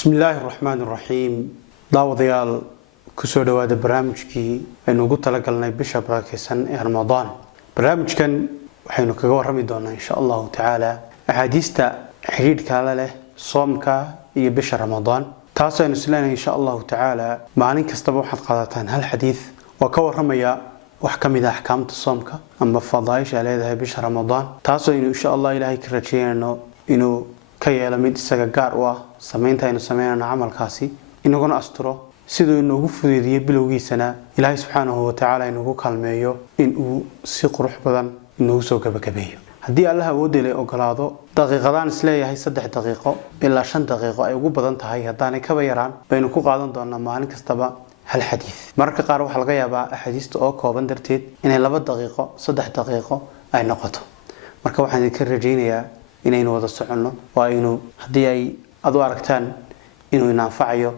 بسم الله الرحمن الرحيم داوديال كسو دواده barnaamijkii aynu ugu talagalnay bisha barakeysan ee Ramadan barnaamijkan waxaynu kaga warrami doonaa insha Allah taala ahadiista xiriirka la leh soomka iyo bisha Ramadan taasoo aynu isleenahay insha Allah taala maalin kasta waxaad qaadataan hal xadiis oo ka warramaya wax kamid ah ahkaamta soomka ama fadaaisha leedahay bisha Ramadan taasoo aynu insha Allah Ilaahay ka rajeeyno inuu ka yeelo mid isaga gaar u ah sameynta aynu sameynayno amalkaasi inaguna asturo sidoo inoogu fududeeyay bilowgiisana Ilaahay subhanahu wa ta'ala inuu kalmeeyo in uu si qurux badan inuu soo gabagabeeyo hadii Allah awoodile ogolaado daqiiqadan isleeyahay 3 daqiiqo ilaa 5 daqiiqo ay ugu badan tahay hadaan ka yaraan baynu ku qaadan doonaa maalin kastaba hal xadiis marka qaar waxa laga yaabaa xadiista oo kooban darteed inay 2 daqiiqo 3 daqiiqo ay noqoto marka waxaan ka rajeynayaa inaynu wada socono waa inuu hadii ay adu aragtaan inuu inaafacayo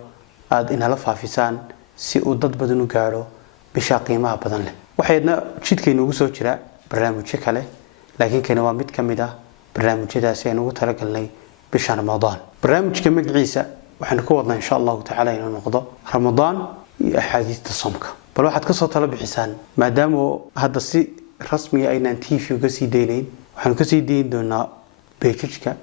aad inala faafisaan si uu dad badan u gaaro bisha qiimaha badan leh waxayna jidkeenna ugu soo jira barnaamijyo kale laakiin kana waa mid kamid ah barnaamijyadaas aynu ugu talagalnay bisha Ramadan barnaamijka magaciisa waxaan ku wadnaa insha Allah taala inuu noqdo Ramadan iyo ahadiista soomka bal waxaad ka soo tala bixisaan maadaama hadda si rasmi ah inaan TV uga sii deynay waxaan ka sii deyn doonaa page-ka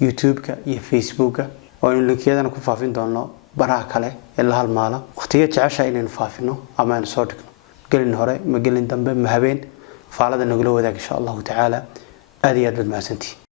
YouTube-ka iyo Facebook-ka oo in linkiyadana ku faafin doono baraha kale ee la halmaala waqtiga jecesha inaynu faafino ama aynu soo dhigno galin hore ma galin dambe ma habeen faalada nagula wadaag insha Allah taala aad iyo aad mahadsantiin